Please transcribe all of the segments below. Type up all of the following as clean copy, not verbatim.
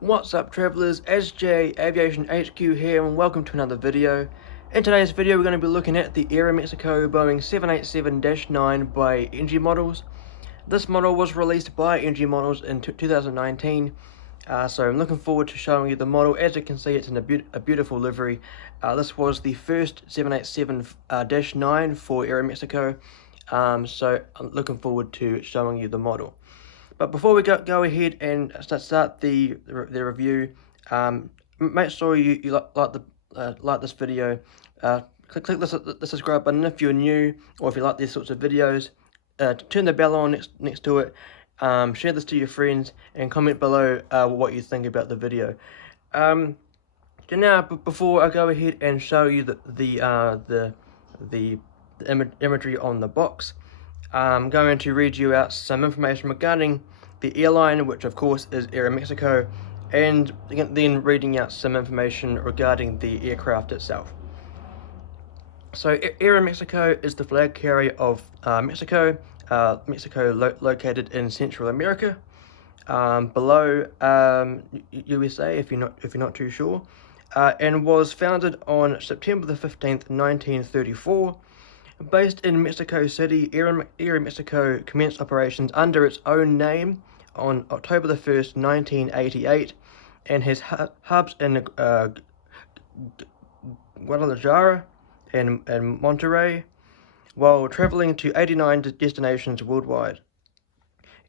What's up travellers, SJ Aviation HQ here and welcome to another video. In today's video we're going to be looking at the Aeromexico Boeing 787-9 by NG Models. This model was released by NG Models in 2019, so I'm looking forward to showing you the model. As you can see, it's in a beautiful livery. This was the first 787-9 for Aeromexico, so I'm looking forward to showing you the model. But before we go ahead and start the review, make sure you like this video. Click the subscribe button if you're new, or if you like these sorts of videos. Turn the bell on next to it. Share this to your friends and comment below what you think about the video. So now, before I go ahead and show you the imagery on the box, I'm going to read you out some information regarding the airline, which of course is Aeromexico, and then reading out some information regarding the aircraft itself. So Aeromexico is the flag carrier of Mexico, located in Central America, below USA, if you're not too sure, and was founded on September the 15th, 1934. Based in Mexico City, Aeromexico commenced operations under its own name on October the 1st, 1988, and has hubs in Guadalajara and Monterrey, while traveling to 89 destinations worldwide.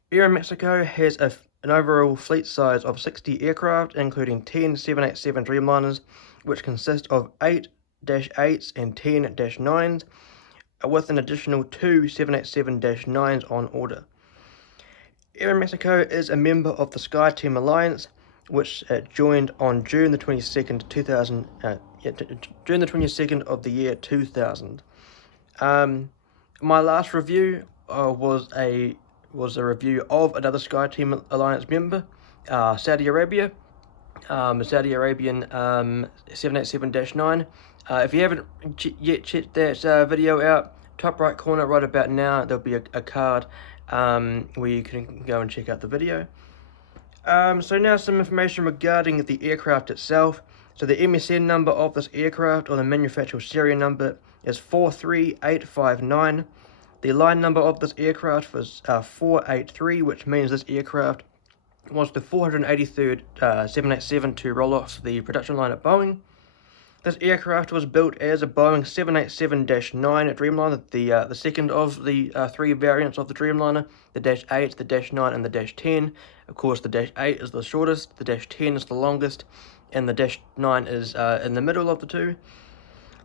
Aeromexico has an overall fleet size of 60 aircraft, including 10 787 Dreamliners, which consist of 8-8s and 10-9s, with an additional 2 787-9s on order. Aeromexico is a member of the Skyteam Alliance, which joined on June the 22nd, June the 22nd of the year 2000. My last review was a review of another Skyteam Alliance member, Saudi Arabia, Saudi Arabian 787-9. If you haven't yet checked that video out, top right corner right about now, there'll be a card where you can go and check out the video. So now some information regarding the aircraft itself. So the MSN number of this aircraft, or the manufacturer serial number, is 43859. The line number of this aircraft was 483, which means this aircraft was the 483rd 787 to roll off the production line at Boeing. This aircraft was built as a Boeing 787-9 Dreamliner, the second of the three variants of the Dreamliner, the -8, the -9, and the -10. Of course, the -8 is the shortest, the -10 is the longest, and the -9 is in the middle of the two.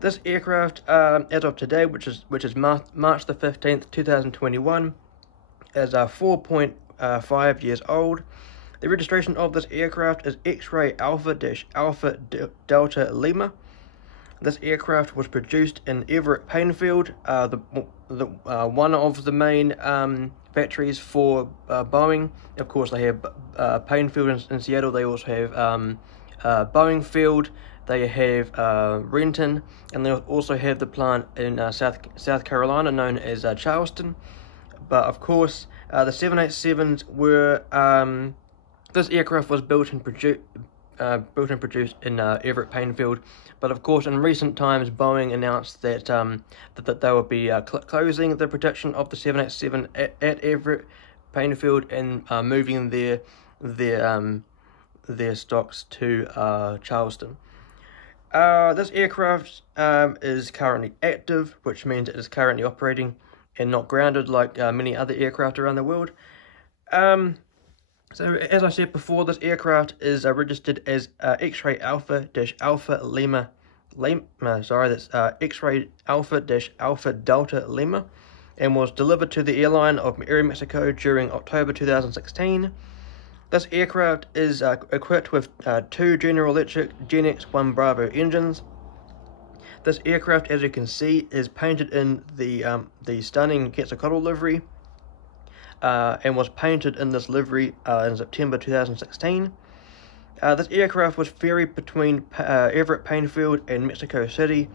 This aircraft, as of today, which is March the 15th, 2021, is 4.5 years old. The registration of this aircraft is X-Ray Alpha Delta Lima. This aircraft was produced in Everett Plainfield, one of the main factories for Boeing. Of course, they have Plainfield in Seattle. They also have Boeing Field. They have Renton, and they also have the plant in South Carolina known as Charleston. But of course, the 787s were this aircraft was built and produced in Everett Plainfield. But of course, in recent times, Boeing announced that that they would be closing the production of the 787 at Everett Plainfield and moving their stocks to Charleston. This aircraft is currently active, which means it is currently operating and not grounded like many other aircraft around the world. So as I said before, this aircraft is registered as X-Ray Alpha Lima. That's X-Ray Alpha Delta Lima, and was delivered to the airline of Aeromexico during October 2016. This aircraft is equipped with two General Electric Gen X 1 Bravo engines. This aircraft, as you can see, is painted in the stunning Quetzalcoatl livery, and was painted in this livery in September 2016. This aircraft was ferried between Everett Plainfield and Mexico City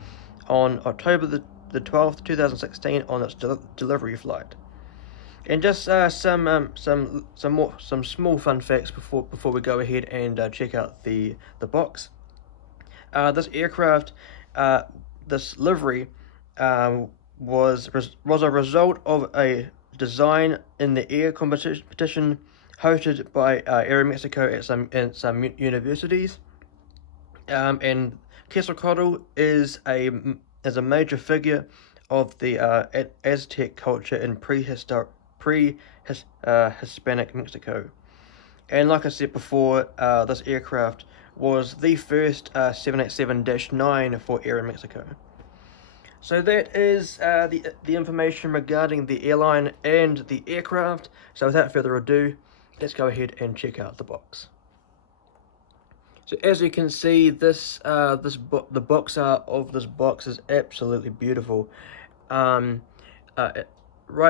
on October the 12th, 2016 on its delivery flight. And just some small fun facts before we go ahead and check out the box. This aircraft, this livery, was a result of a design in the air competition hosted by Aeromexico at some universities. And Quetzalcoatl is a major figure of the Aztec culture in Hispanic Mexico. And like I said before, this aircraft was the first 787-9 for Aeromexico. So that is the information regarding the airline and the aircraft. So without further ado, let's go ahead and check out the box. So as you can see, the box art of this box is absolutely beautiful. Right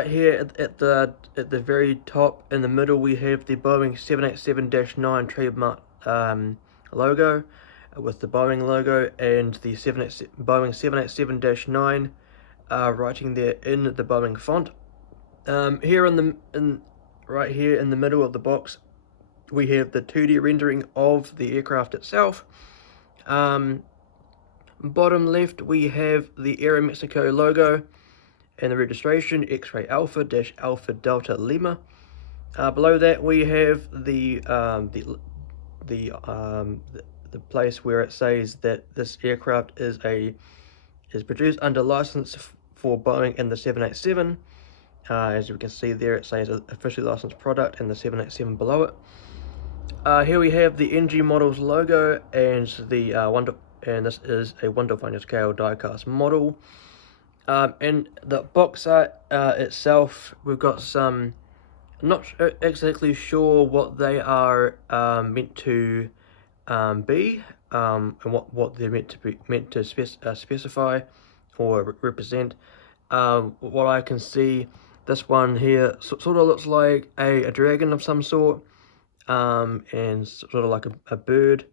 here at the very top in the middle, we have the Boeing 787-9 trademark logo with the Boeing logo and the Boeing 787-9 writing there in the Boeing font. Right here in the middle of the box, we have the 2D rendering of the aircraft itself. Bottom left, we have the Aeromexico logo and the registration X-ray Alpha Alpha Delta Lima. Below that, we have the place where it says that this aircraft is produced under license for Boeing and the 787. As you can see there, it says officially licensed product and the 787 below it. Here we have the NG Models logo and this is a 1/4 scale diecast model. And the box art itself, we've got some, I'm not exactly sure what they are meant to be, and what they're meant to specify or represent. What I can see, this one here sort of looks like a dragon of some sort. And sort of like a bird.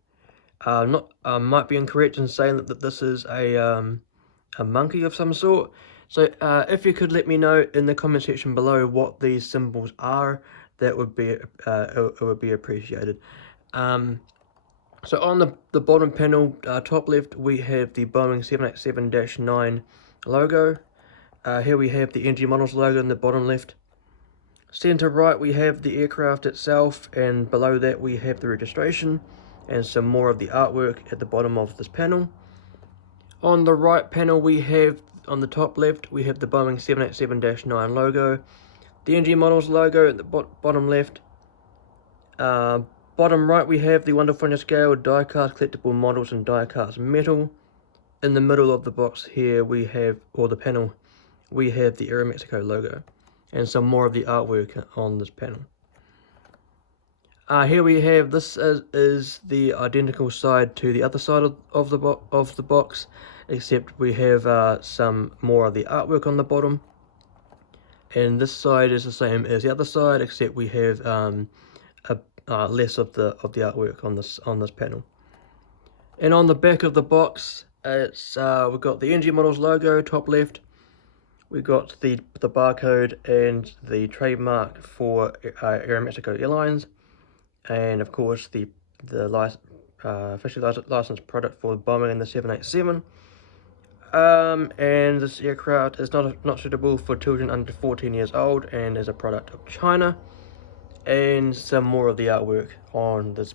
Might be incorrect in saying that this is a monkey of some sort. So if you could let me know in the comment section below what these symbols are, that would be it would be appreciated. So on the bottom panel, top left, we have the Boeing 787-9 logo. Here we have the NG Models logo in the bottom left. Center right, we have the aircraft itself, and below that we have the registration and some more of the artwork at the bottom of this panel. On the right panel, we have, on the top left, we have the Boeing 787-9 logo, the NG Models logo at the bottom left. Bottom right, we have the 1/4 scale die-cast collectible models and die-cast metal. In the middle of the box here, we have, or the panel, we have the Aeromexico logo and some more of the artwork on this panel. Here we have, this is the identical side to the other side of the box, except we have some more of the artwork on the bottom. And this side is the same as the other side, except we have less of the artwork on this panel. And on the back of the box, it's we've got the NG Models logo top left. We got the barcode and the trademark for Aeromexico Airlines, and of course the officially licensed product for Boeing and the 787. And this aircraft is not suitable for children under 14 years old and is a product of China. And some more of the artwork on this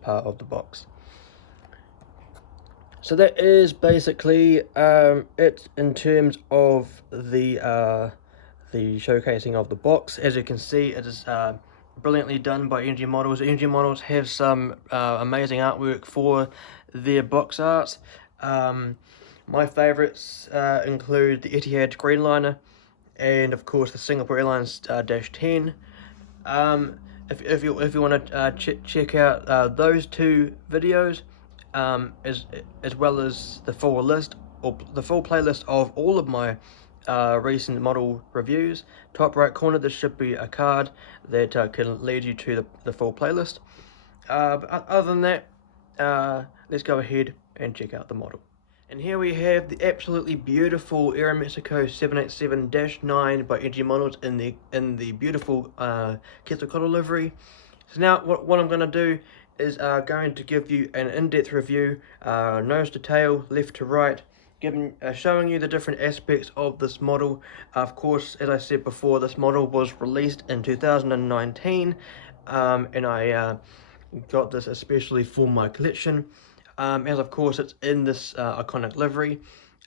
part of the box. So that is basically it in terms of the showcasing of the box. As you can see, it is brilliantly done by NG Models. NG Models have some amazing artwork for their box art. My favourites include the Etihad Dreamliner and of course the Singapore Airlines -10. If you want to check out those two videos, as well as the full list or the full playlist of all of my recent model reviews, top right corner there should be a card that can lead you to the full playlist. But other than that, let's go ahead and check out the model. And here we have the absolutely beautiful Aeromexico 787-9 by NG Models in the beautiful Quetzalcoatl livery. So now what I'm going to do is going to give you an in-depth review, nose to tail, left to right, showing you the different aspects of this model. Of course, as I said before, this model was released in 2019, and I got this especially for my collection, as of course it's in this iconic livery.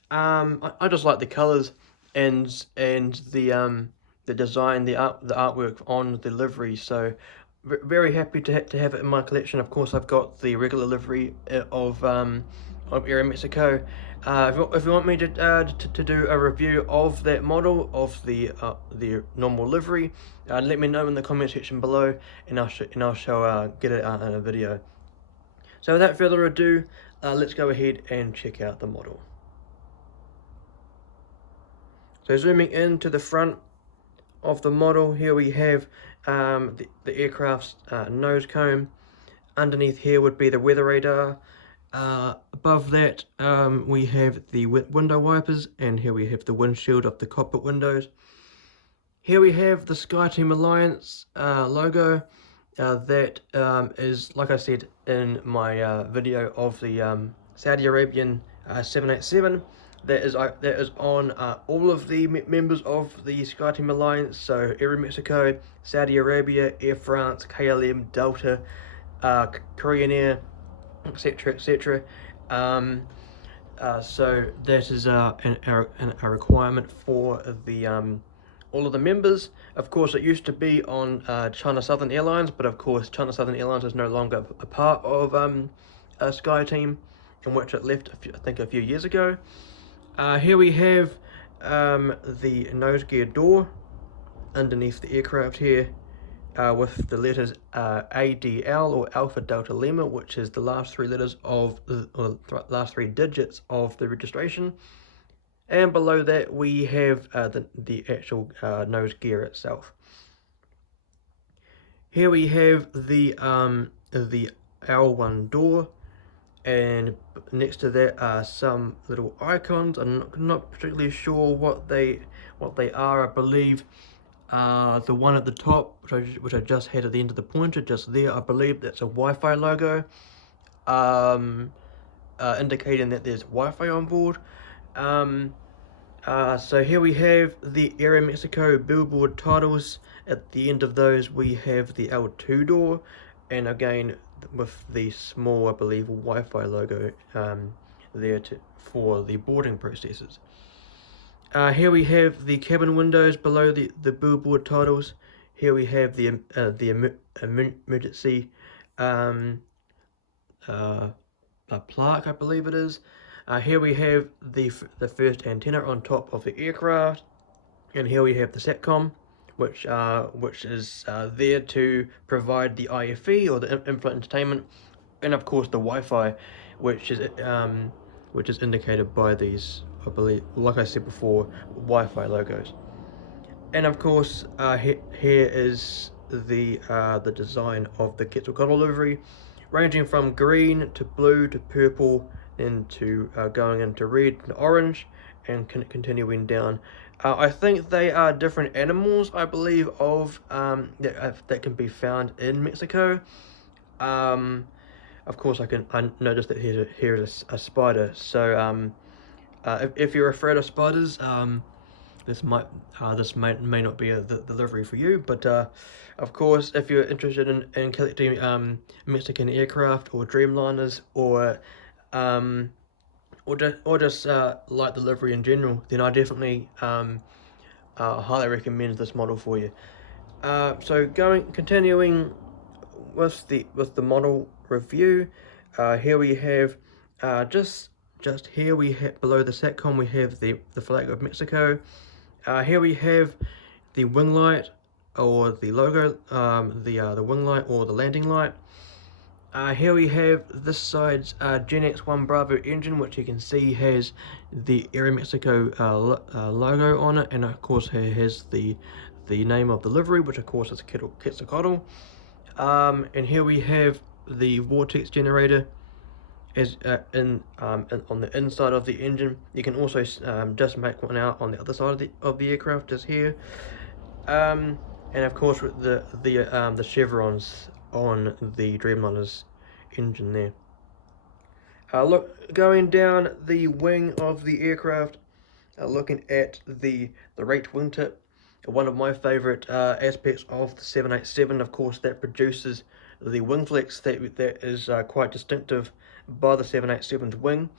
I just like the colors and the design, the artwork on the livery. So very happy to have it in my collection. Of course, I've got the regular livery of Aeromexico. If you want me to do a review of that model, of the normal livery, let me know in the comment section below, and I'll get it out in a video. So without further ado, let's go ahead and check out the model. So zooming into the front of the model, here we have the aircraft's nose cone. Underneath here would be the weather radar. Above that we have the window wipers, and here we have the windshield of the cockpit windows. Here we have the Skyteam Alliance logo. That is, like I said in my video of the Saudi Arabian 787, that is on all of the members of the Skyteam Alliance. So Aeromexico, Saudi Arabia, Air France, KLM, Delta, Korean Air, etc., etc. So that is a requirement for the all of the members. Of course, it used to be on China Southern Airlines, but of course China Southern Airlines is no longer a part of Skyteam, in which it left I think a few years ago. Here we have the nose gear door underneath the aircraft here, with the letters ADL, or Alpha Delta Lima, which is the last three letters of last three digits of the registration. And below that we have the actual nose gear itself. Here we have the L1 door, and next to that are some little icons. I'm not particularly sure what they are. I believe the one at the top, which I just had at the end of the pointer, just there, I believe that's a Wi-Fi logo, indicating that there's Wi-Fi on board. So here we have the Aeromexico billboard titles. At the end of those we have the L2 door, and again with the small, I believe, Wi-Fi logo there for the boarding processes. Here we have the cabin windows below the billboard titles. Here we have the emergency plaque, I believe it is. Here we have the first antenna on top of the aircraft, and here we have the SATCOM, which is there to provide the IFE, or the in-flight entertainment, and of course the Wi-Fi, which is indicated by these, I believe, like I said before, Wi-Fi logos. And of course, here is the design of the Quetzalcoatl livery, ranging from green to blue to purple, into going into red and orange, and continuing down. I think they are different animals, I believe, of that can be found in Mexico. Of course, I noticed that here is a spider. So if you're afraid of spiders, this may not be the livery for you. But of course, if you're interested in collecting Mexican aircraft or Dreamliners, or just like the livery in general, then I definitely highly recommend this model for you. So continuing with the model review, here we have just here we have, below the SATCOM, we have the flag of Mexico. Here we have the wing light, or the logo, the wing light or the landing light. Here we have this side's Gen X1 Bravo engine, which you can see has the Aeromexico logo on it, and of course it has the name of the livery, which of course is Quetzalcoatl. And here we have the Vortex Generator, as on the inside of the engine. You can also just make one out on the other side of the aircraft, just here. And of course with the chevrons on the Dreamliner's engine there. Look, going down the wing of the aircraft, looking at the raked wingtip, one of my favourite aspects of the 787. Of course, that produces the wing flex that is quite distinctive by the 787's wing.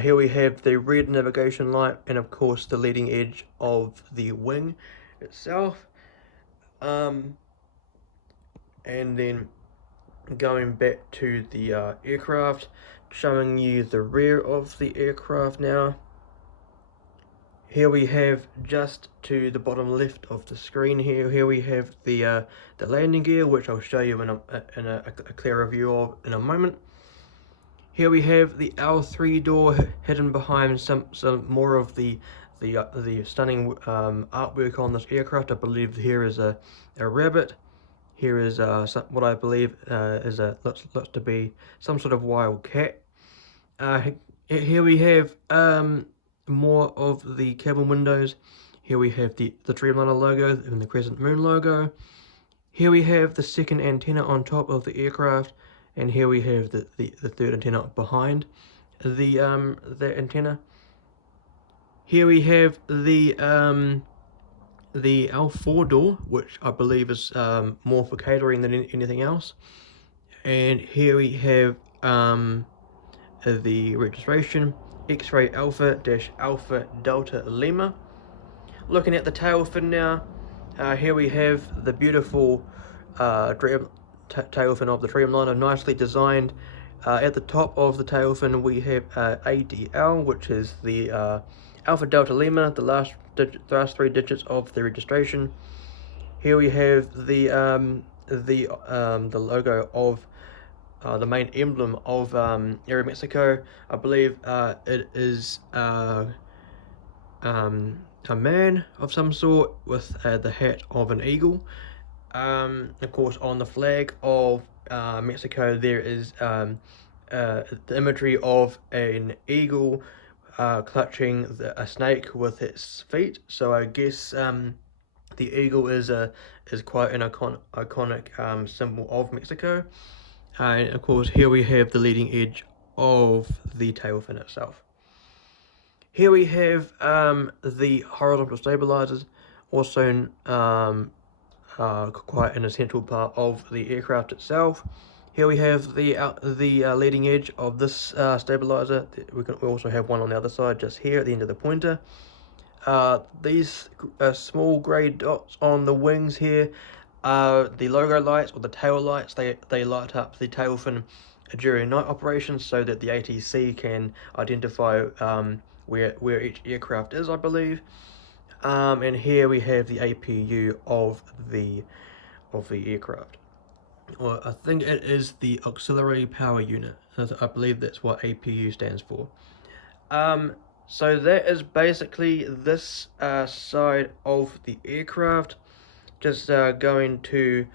Here we have the red navigation light, and of course the leading edge of the wing itself. And then going back to the aircraft, showing you the rear of the aircraft now. Here we have, just to the bottom left of the screen here we have the landing gear, which I'll show you in a clearer view of in a moment. Here we have the L3 door hidden behind some more of the stunning artwork on this aircraft. I believe here is a rabbit. Here is what I believe is looks to be some sort of wild cat. Here we have more of the cabin windows. Here we have the Dreamliner logo and the crescent moon logo. Here we have the second antenna on top of the aircraft, and here we have the third antenna behind the antenna. Here we have the L4 door, which I believe is more for catering than anything else. And here we have the registration, X-ray Alpha Delta Lima. Looking at the tail fin now, here we have the beautiful tail fin of the Dreamliner, nicely designed. At the top of the tail fin we have ADL, which is the Alpha Delta Lima, the last 3 digits of the registration. Here we have the logo of the main emblem of Aeromexico. I believe it is a man of some sort with the hat of an eagle. Of course, on the flag of Mexico there is the imagery of an eagle clutching a snake with its feet. So I guess the eagle is quite an iconic symbol of Mexico. And of course, here we have the leading edge of the tail fin itself. Here we have the horizontal stabilizers, also quite an essential part of the aircraft itself. Here we have the leading edge of this stabilizer. We also have one on the other side, just here at the end of the pointer. These small grey dots on the wings here are the logo lights, or the tail lights. They light up the tail fin during night operations so that the ATC can identify where each aircraft is, I believe. And here we have the APU of the aircraft. Well, I think it is the auxiliary power unit. I believe that's what APU stands for. So that is basically this side of the aircraft. Just going to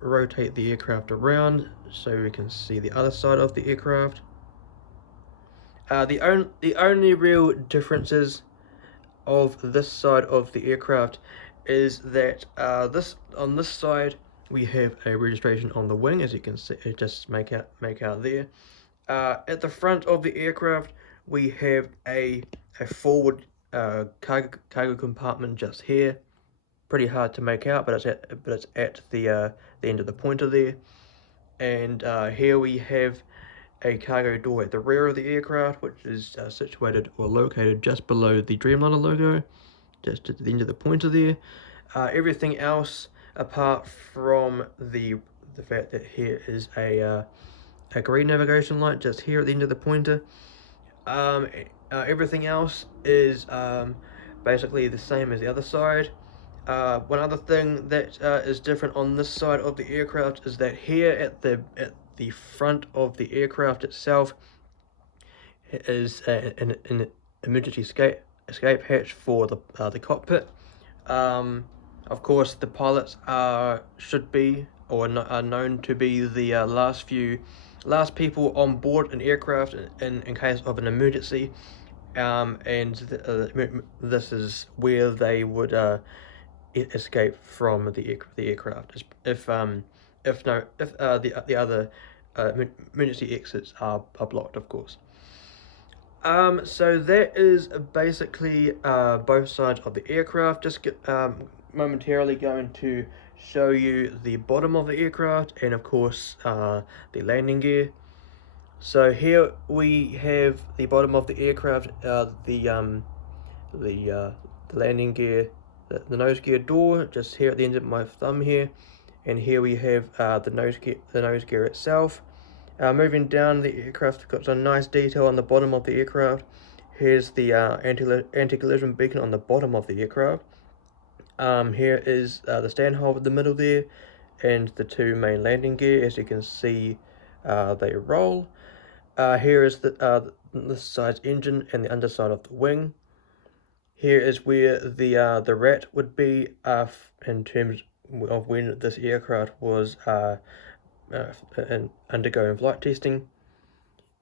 rotate the aircraft around so we can see the other side of the aircraft. The only real differences of this side of the aircraft is that on this side we have a registration on the wing, as you can see, just make out there. At the front of the aircraft we have a forward cargo compartment just here. Pretty hard to make out, but it's at the end of the pointer there. And here we have a cargo door at the rear of the aircraft, which is situated or located just below the Dreamliner logo, just at the end of the pointer there. Everything else, apart from the fact that here is a green navigation light just here at the end of the pointer, everything else is basically the same as the other side. One other thing that is different on this side of the aircraft is that here at the front of the aircraft itself is an emergency escape hatch for the cockpit. Of course, the pilots are known to be the last few last people on board an aircraft in case of an emergency, and this is where they would escape from the aircraft if the other emergency exits are blocked, of course. So that is basically both sides of the aircraft. Just momentarily going to show you the bottom of the aircraft and of course the landing gear. So here we have the bottom of the aircraft, the landing gear, the nose gear door, just here at the end of my thumb here, and here we have the nose gear itself. Moving down the aircraft, got some nice detail on the bottom of the aircraft. Here's the anti-collision beacon on the bottom of the aircraft. Here is the stand hold in the middle there, and the two main landing gear. As you can see, they roll. Here is this side's engine and the underside of the wing. Here is where the rat would be in terms of when this aircraft was undergoing flight testing.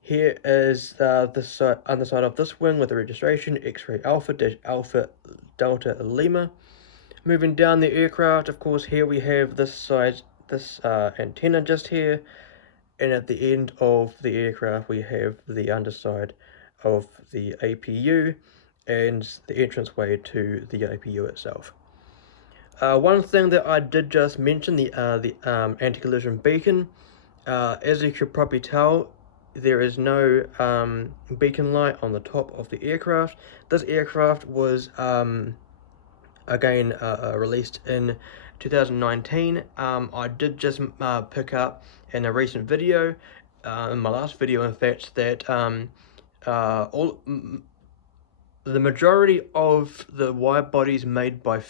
Here is the underside of this wing with the registration X-ray Alpha Delta Lima. Moving down the aircraft, of course, here we have this antenna just here, and at the end of the aircraft we have the underside of the APU and the entranceway to the APU itself. One thing that I did just mention, the anti-collision beacon. As you could probably tell, there is no beacon light on the top of the aircraft. This aircraft was again released in 2019. I did just pick up in a recent video, in my last video in fact, that the majority of the wide bodies made by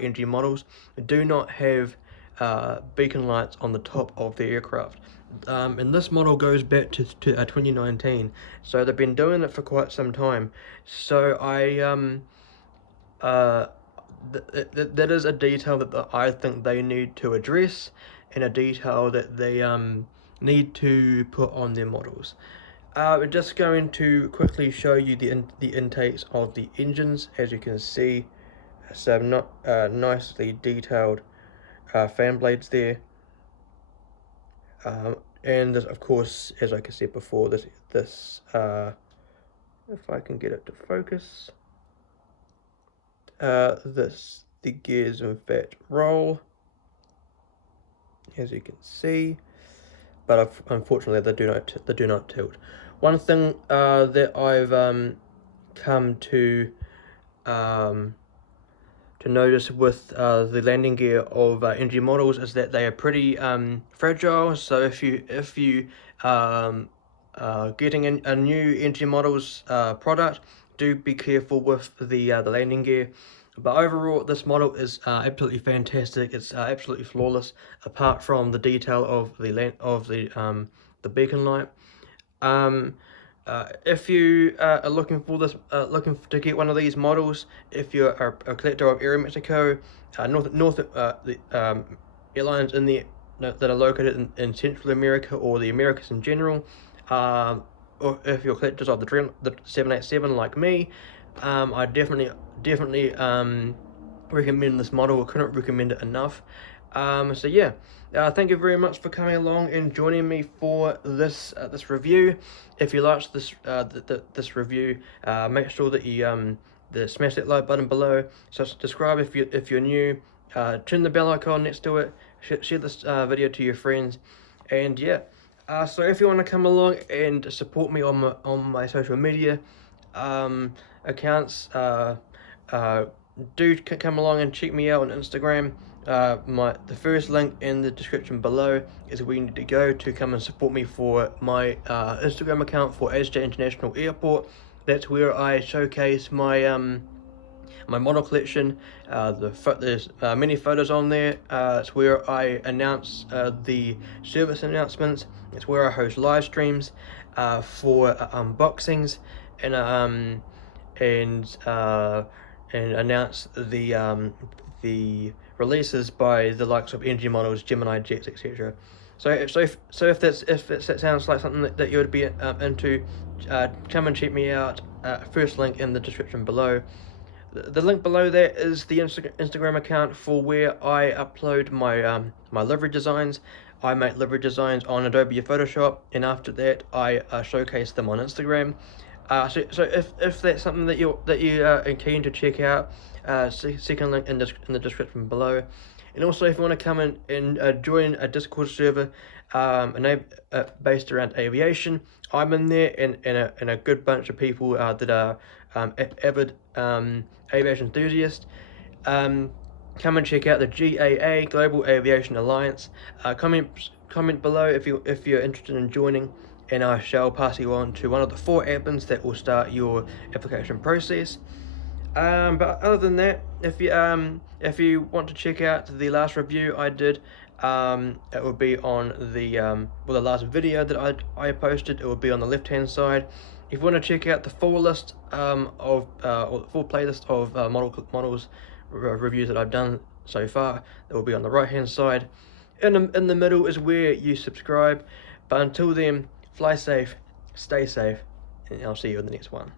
NG models do not have beacon lights on the top of the aircraft. And this model goes back to 2019, so they've been doing it for quite some time. So that is a detail that I think they need to address, and a detail that they need to put on their models. We're just going to quickly show you the intakes of the engines. As you can see, some nicely detailed fan blades there, and this, of course, as I said before, this if I can get it to focus, the gears in fact roll, as you can see, but unfortunately they do not tilt. One thing that I've come to notice with the landing gear of NG models is that they are pretty fragile. So if you getting a new NG models product, do be careful with the landing gear. But overall, this model is absolutely fantastic. It's absolutely flawless, apart from the detail of the beacon light. If you are looking for this, looking to get one of these models, if you're a collector of Aeromexico, the airlines that are located in Central America or the Americas in general, or if you're collectors of the 787 like me, I definitely recommend this model. I couldn't recommend it enough. So yeah, thank you very much for coming along and joining me for this review. If you liked this this review, make sure that you smash that like button below. Subscribe if you're new. Turn the bell icon next to it. Share this video to your friends, and yeah. So if you want to come along and support me on my social media accounts, do come along and check me out on Instagram. The first link in the description below is where you need to go to come and support me for my Instagram account for ASJ International Airport. That's where I showcase my my model collection. There's many photos on there. It's where I announce the service announcements. It's where I host live streams for unboxings and announce the releases by the likes of NG models, Gemini jets, etc. if that sounds like something that you would be into, come and check me out. First link in the description below. The link below there is the Instagram account for where I upload my my livery designs. I make livery designs on Adobe Photoshop, and after that I showcase them on Instagram. So if that's something that you are keen to check out, second link in the description below. And also, if you want to come in and join a Discord server based around aviation, I'm in there, and a good bunch of people that are avid aviation enthusiasts. Come and check out the GAA, Global Aviation Alliance. Comment below if you're interested in joining, and I shall pass you on to one of the 4 admins that will start your application process. But other than that, if you want to check out the last review I did, it will be on the last video that I posted. It will be on the left hand side. If you want to check out the full list or full playlist of models reviews that I've done so far, it will be on the right hand side. In the middle is where you subscribe. But until then, fly safe, stay safe, and I'll see you in the next one.